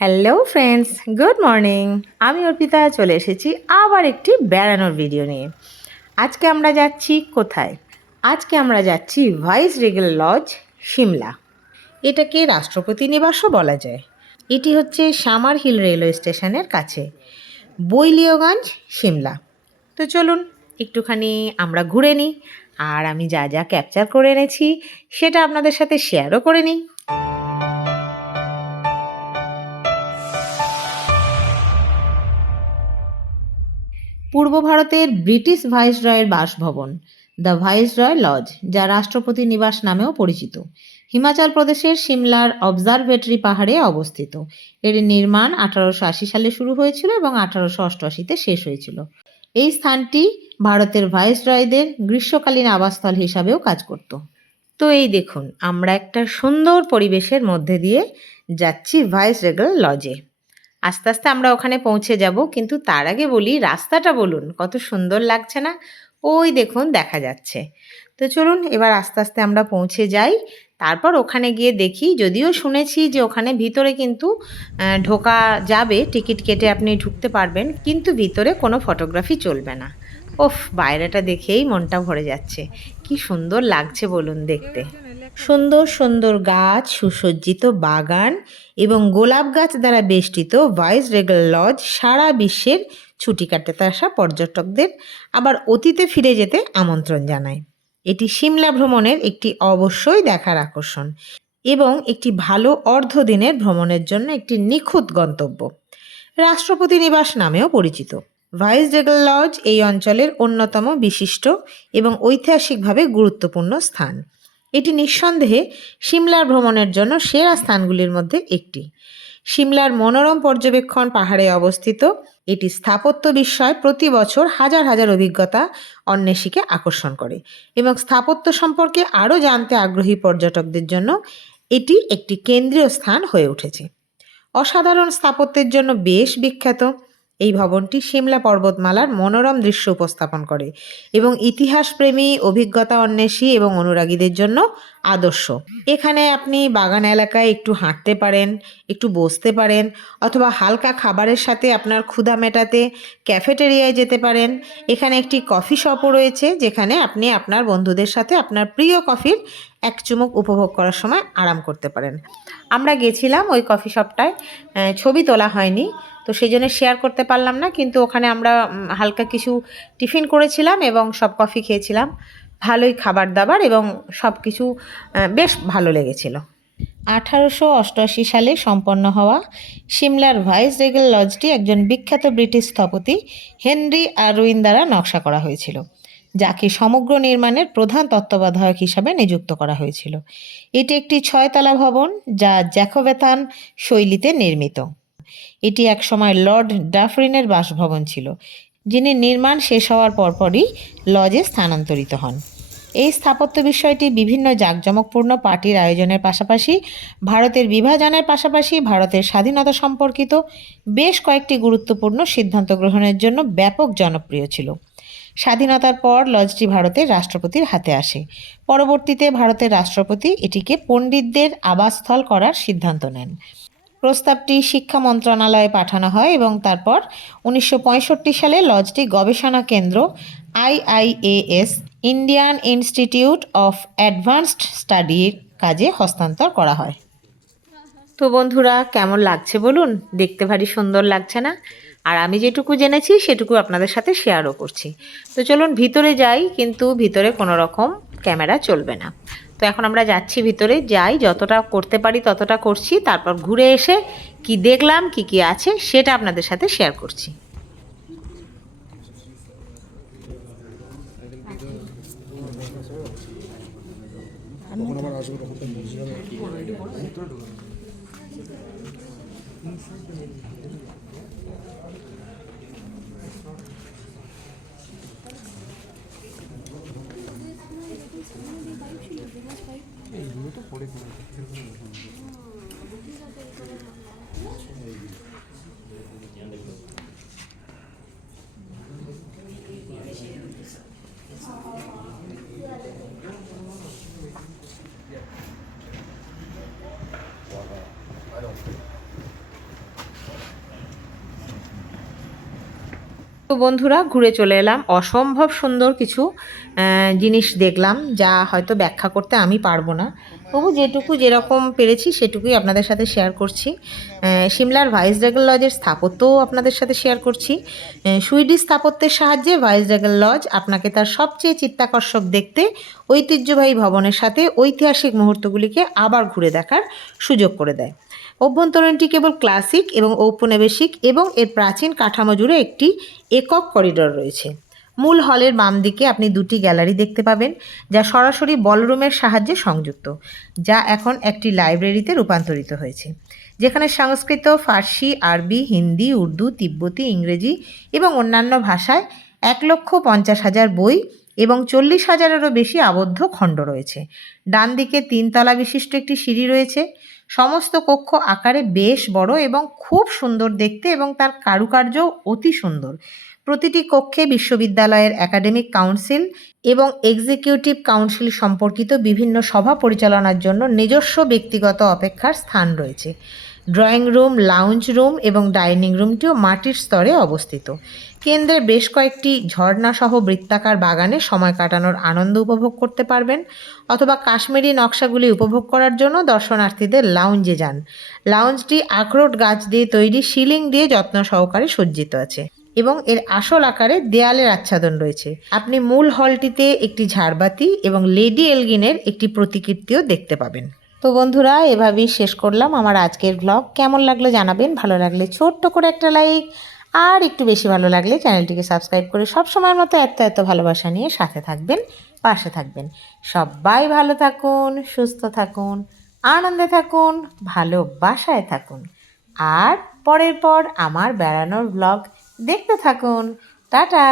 Hello friends, good morning. আমি অর্পিতা চলে এসেছি আবার একটি বেড়ানোর ভিডিও নিয়ে। আজকে আমরা যাচ্ছি কোথায়? আজকে আমরা যাচ্ছি ভাইস রেগেল লজ, সিমলা। এটাকে রাষ্ট্রপতি নিবাসও বলা যায়। এটি হচ্ছে সামার হিল রেলওয়ে স্টেশনের কাছে, বৈলিয়গঞ্জ, সিমলা। তো চলুন একটুখানি আমরা ঘুরে নিই, আর আমি যা যা ক্যাপচার করে এনেছি সেটা আপনাদের সাথে শেয়ারও করে নিই। পূর্ব ভারতের ব্রিটিশ ভাইসরয়ের বাসভবন, দ্য ভাইসরয় লজ, যা রাষ্ট্রপতি নিবাস নামেও পরিচিত, হিমাচল প্রদেশের সিমলার অবজারভেটরি পাহাড়ে অবস্থিত। এর নির্মাণ 1880 সালে শুরু হয়েছিল এবং 1888-তে শেষ হয়েছিল। এই স্থানটি ভারতের ভাইসরয়দের গ্রীষ্মকালীন আবাসস্থল হিসাবেও কাজ করত। তো এই দেখুন, আমরা একটা সুন্দর পরিবেশের মধ্যে দিয়ে যাচ্ছি ভাইস রেগেল লজে। আস্তে আস্তে আমরা ওখানে পৌঁছে যাব, কিন্তু তার আগে বলি রাস্তাটা বলুন কত সুন্দর লাগছে না? ওই দেখুন দেখা যাচ্ছে। তো চলুন এবার আস্তে আস্তে আমরা পৌঁছে যাই, তারপর ওখানে গিয়ে দেখি। যদিও শুনেছি যে ওখানে ভিতরে কিন্তু ঢোকা যাবে, টিকিট কেটে আপনি ঢুকতে পারবেন, কিন্তু ভিতরে কোনো ফটোগ্রাফি চলবে না। ওফ, বাইরেটা দেখেই মনটা ভরে যাচ্ছে। কি সুন্দর লাগছে বলুন দেখতে। সুন্দর সুন্দর গাছ, সুসজ্জিত বাগান এবং গোলাপ গাছ দ্বারা বেষ্টিত ভাইস রেগেল লজ সারা বিশ্বের ছুটি কাটাতে আসা পর্যটকদের আবার অতীতে ফিরে যেতে আমন্ত্রণ জানায়। এটি সিমলা ভ্রমণের একটি অবশ্যই দেখার আকর্ষণ এবং একটি ভালো অর্ধদিনের ভ্রমণের জন্য একটি নিখুঁত গন্তব্য। রাষ্ট্রপতি নিবাস নামেও পরিচিত, ভাইস রেগেল লজ এই অঞ্চলের অন্যতম বিশিষ্ট এবং ঐতিহাসিকভাবে গুরুত্বপূর্ণ স্থান। এটি নিঃসন্দেহে সিমলার ভ্রমণের জন্য সেরা স্থানগুলির মধ্যে একটি। সিমলার মনোরম পর্যবেক্ষণ পাহাড়ে অবস্থিত এটি স্থাপত্য বিস্ময় প্রতি বছর হাজার হাজার অভিজ্ঞতা অন্বেষীকে আকর্ষণ করে এবং স্থাপত্য সম্পর্কে আরও জানতে আগ্রহী পর্যটকদের জন্য এটি একটি কেন্দ্রীয় স্থান হয়ে উঠেছে। অসাধারণ স্থাপত্যের জন্য বেশ বিখ্যাত এই ভবনটি সিমলা পর্বতমালার মনোরম দৃশ্য উপস্থাপন করে এবং ইতিহাসপ্রেমী, অভিজ্ঞতা অন্বেষী এবং অনুরাগীদের জন্য আদর্শ। এখানে আপনি বাগান এলাকায় একটু হাঁটতে পারেন, একটু বসতে পারেন, অথবা হালকা খাবারের সাথে আপনার ক্ষুধা মেটাতে ক্যাফেটেরিয়ায় যেতে পারেন। এখানে একটি কফি শপও রয়েছে, যেখানে আপনি আপনার বন্ধুদের সাথে আপনার প্রিয় কফির এক চুমুক উপভোগ করার সময় আরাম করতে পারেন। আমরা গেছিলাম ওই কফি শপটায়, ছবি তোলা হয়নি, তো সেই জন্য শেয়ার করতে পারলাম না, কিন্তু ওখানে আমরা হালকা কিছু টিফিন করেছিলাম এবং সব কফি খেয়েছিলাম। ভালোই খাবার দাবার এবং সব কিছু বেশ ভালো লেগেছিল। 1888 সালে সম্পন্ন হওয়া সিমলার ভাইস রেগেল লজটি একজন বিখ্যাত ব্রিটিশ স্থপতি হেনরি আরউইন দ্বারা নকশা করা হয়েছিল, যাকে সমগ্র নির্মাণের প্রধান তত্ত্বাবধায়ক হিসাবে নিযুক্ত করা হয়েছিল। এটি একটি 6 তলা ভবন যা জ্যাকোবেথান শৈলীতে নির্মিত। এটি একসময় লর্ড ডাফরিনের বাসভবন ছিল, যিনি নির্মাণ শেষ হওয়ার পরপরই লজে স্থানান্তরিত হন। এই স্থাপত্য বিষয়টি বিভিন্ন জাঁকজমকপূর্ণ পার্টির আয়োজনের পাশাপাশি ভারতের বিভাজনের পাশাপাশি ভারতের স্বাধীনতা সম্পর্কিত বেশ কয়েকটি গুরুত্বপূর্ণ সিদ্ধান্ত গ্রহণের জন্য ব্যাপক জনপ্রিয় ছিল। স্বাধীনতার পর লজটি ভারতের রাষ্ট্রপতির হাতে আসে। পরবর্তীতে ভারতের রাষ্ট্রপতি এটিকে পণ্ডিতদের আবাসস্থল করার সিদ্ধান্ত নেন। প্রস্তাবটি শিক্ষা মন্ত্রণালয়ে পাঠানো হয় এবং তারপর 1965 সালে লজটি গবেষণা কেন্দ্র IIAS, Indian institute of advanced স্টাডির কাজে হস্তান্তর করা হয়। তো বন্ধুরা, কেমন লাগছে বলুন? দেখতে ভারী সুন্দর লাগছে না? আর আমি যেটুকু জেনেছি সেটুকু আপনাদের সাথে শেয়ারও করছি। তো চলুন ভিতরে যাই, কিন্তু ভিতরে কোনো রকম ক্যামেরা চলবে না। তো এখন আমরা যাচ্ছি ভিতরে, যাই, যতটা করতে পারি ততটা করছি, তারপর ঘুরে এসে কি দেখলাম, কি কি আছে সেটা আপনাদের সাথে শেয়ার করছি। তো বন্ধুরা, ঘুরে চলে এলাম। অসম্ভব সুন্দর কিছু জিনিস দেখলাম, যা হয়তো ব্যাখ্যা করতে আমি পারবো না। তবু যেটুকু যেরকম পেরেছি সেটুকুই আপনাদের সাথে শেয়ার করছি। সিমলার ভাইসরেগেল লজের স্থাপত্যও আপনাদের সাথে শেয়ার করছি। সুইডিশ স্থাপত্যের সাহায্যে ভাইসরেগেল লজ আপনাকে তার সবচেয়ে চিত্তাকর্ষক দেখতে ঐতিহ্যবাহী ভবনের সাথে ঐতিহাসিক মুহূর্তগুলিকে আবার ঘুরে দেখার সুযোগ করে দেয়। অভ্যন্তরীণটি কেবল ক্লাসিক এবং ঔপনিবেশিক, এবং এর প্রাচীন কাঠামো জুড়ে একটি একক করিডোর রয়েছে। মূল হলের বাম দিকে আপনি দুটি গ্যালারি দেখতে পাবেন, যা সরাসরি বলরুমের সাহায্যে সংযুক্ত, যা এখন একটি লাইব্রেরিতে রূপান্তরিত হয়েছে, যেখানে সংস্কৃত, ফার্সি, আরবি, হিন্দি, উর্দু, তিব্বতী, ইংরেজি এবং অন্যান্য ভাষায় 1,50,000 বই এবং 40,000-এরও বেশি আবদ্ধ খণ্ড রয়েছে। ডান দিকে 3 তলা বিশিষ্ট একটি সিঁড়ি রয়েছে। সমস্ত কক্ষ আকারে বেশ বড় এবং খুব সুন্দর দেখতে, এবং তার কারুকার্যও অতি সুন্দর। প্রতিটি কক্ষে বিশ্ববিদ্যালয়ের একাডেমিক কাউন্সিল এবং এক্সিকিউটিভ কাউন্সিল সম্পর্কিত বিভিন্ন সভা পরিচালনার জন্য নিজস্ব ব্যক্তিগত অপেক্ষার স্থান রয়েছে। ড্রয়িং রুম, লাউঞ্জ রুম এবং ডাইনিং রুমটিও মাটির স্তরে অবস্থিত। কেন্দ্রে বেশ কয়েকটি ঝর্ণাসহ বৃত্তাকার বাগানে সময় কাটানোর আনন্দ উপভোগ করতে পারবেন, অথবা কাশ্মীরি নকশাগুলি উপভোগ করার জন্য দর্শনার্থীদের লাউঞ্জে যান। লাউঞ্জটি আখরোট গাছ দিয়ে তৈরি সিলিং দিয়ে যত্ন সহকারে সজ্জিত আছে, এবং এর আসল আকারে দেয়ালের আচ্ছাদন রয়েছে। আপনি মূল হলটিতে একটি ঝাড়বাতি এবং লেডি এলগিনের একটি প্রতিকৃতিও দেখতে পাবেন। তো বন্ধুরা, এভাবেই শেষ করলাম আমার আজকের ব্লগ। কেমন লাগলো জানাবেন। ভালো লাগলে ছোট্ট করে একটা লাইক, আর একটু বেশি ভালো লাগলে চ্যানেলটিকে সাবস্ক্রাইব করে সব সময়ের মতো এত ভালোবাসা নিয়ে সাথে থাকবেন, পাশে থাকবেন। সবাই ভালো থাকুন, সুস্থ থাকুন, আনন্দে থাকুন, ভালোবাসায় থাকুন, আর পর আমার বেড়ানোর ব্লগ দেখতে থাকুন। টাটা।